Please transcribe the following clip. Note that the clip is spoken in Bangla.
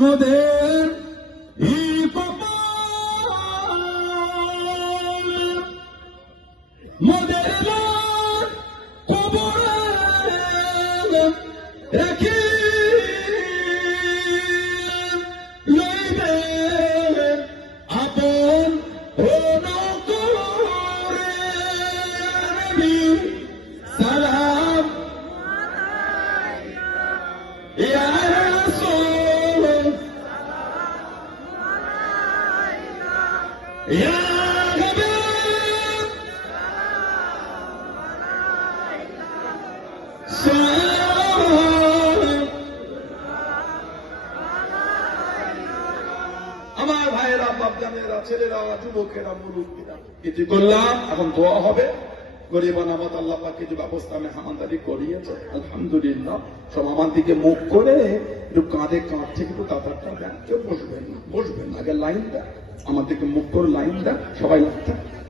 মোদের মোদের কবরে রাখি লইবে আপন সালাম ইয়া রাসূল ইয়া আমার ভাইয়েরা, বাপজানেরা, ছেলেরা, যুবকেরা, মুরব্বীরা, কিছু করলাম, এখন দোয়া হবে। গরিবা নামাজ আল্লাহ পাক কিছু ব্যবস্থা মেহমানদারি করিয়েছে, আলহামদুলিল্লাহ। সব আমার দিকে মুখ করে একটু কাঁধে কাঁদছে, কিন্তু তাড়াতাড়ি দেন, কেউ বসবেন না, আগে লাইন দেন, আমার দিকে মুখ করে লাইন দেন, সবাই লাগতে